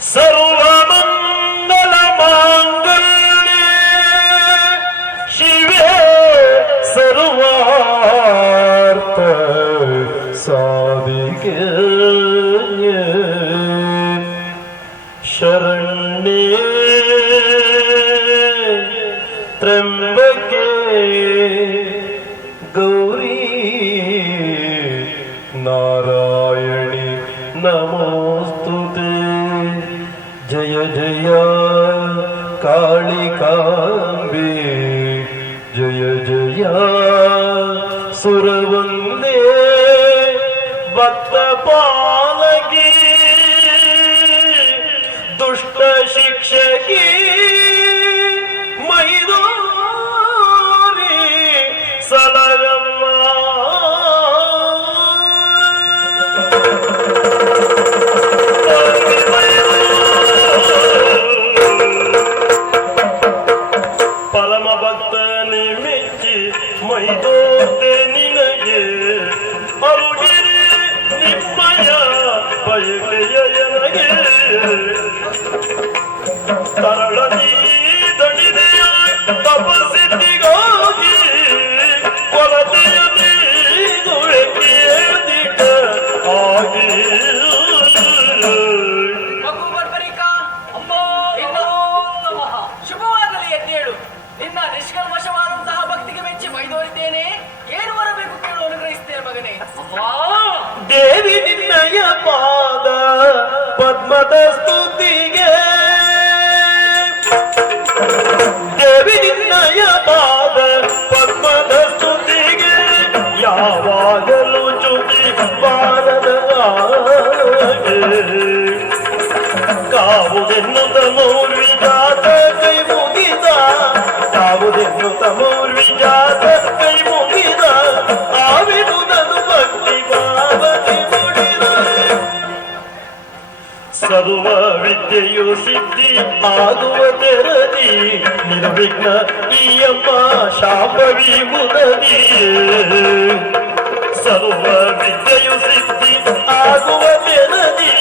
ಸರ್ವಮಂಗಲ ಮಾಂಗಲ್ಯೆ ಶಿವೆ ಸರ್ವಾರ್ಥ ಸಾಧಿಕೆ ಶರಣ್ಯೇ ತ್ರ್ಯಂಬಕೆ ಗೌರಿ ನಾರಾಯಣಿ ನಮೋಸ್ತುತೆ ಜಯ ಜಯ ಕಾಳಿಕಾಂಬೆ ಜಯ ಜಯ ಸುರವಂದೇ ಭಕ್ತ ಪಾಲಕಿ ದುಷ್ಟ ಶಿಕ್ಷಕಿ ಮೈದೋರಿ ಸಲಗಮ್ಮ ಪರಮ ಭಕ್ತನೆ ಮೆಚ್ಚಿ ಮೈದೋರ್ತೆ ನಿನಗೆ ಅರುಗಿರಿ ನಿಮ್ಮಯ ಬಯಕೆಯ ನನಗೆ ತರಳದಿ ದಣಿದೆಯ ತಪಸಿದ್ಧಿಗಾಗಿ ಕೊರತೆಯ ನೀಗುವೆ ಕೇಳಿಕ ಆಗಿ ಶುಭವಾಗಲಿ ಎದ್ದೇಳು. ನಿನ್ನ ನಿಷ್ಕಲ್ಮಶವಾದಂತಹ ಭಕ್ತಿಗೆ ಮೆಚ್ಚಿ ಮೈದೋರಿದ್ದೇನೆ. ಏನು ಬರಬೇಕು ಕೇಳು, ಅನುಗ್ರಹಿಸ್ತೇನೆ ಮಗನೇ. ದೇವಿ ನಿನ್ನಯ ಪಾದ ಪದ್ಮದ ಸ್ತುತಿಗೆ, ದೇವಿ ನಿನ್ನಯ ಪಾದ ಪದ್ಮದ ಸ್ತುತಿಗೆ ಯಾವಾಗಲೂ ಚ್ಯುತಿ ಬಾರದ ಕಾವುದೆನ್ನುತ್ತ ಮೌರ್ವಿಜಾತ ಕೈ ಮುಗಿದ, ಕಾವುದೆನ್ನುತ್ತ ಮೌರ್ವಿಜಾತ ಕೈ ಮುಗಿದ, ಆವಿದುದನು ಭಕ್ತಿ ಭಾವನೆ ಮುಡಿದ. ಸರ್ವ ವಿದ್ಯೆಯು ಸಿದ್ಧಿ ಆಗುವ ತೆರದಿ, ನಿರ್ವಿಘ್ನ ಈಯಮ್ಮ ಶಾಪವಿ ಮುದದಿ. ಸರ್ವ ವಿದ್ಯೆಯು ಸಿದ್ಧಿ ಆಗುವ ತೆರದಿ,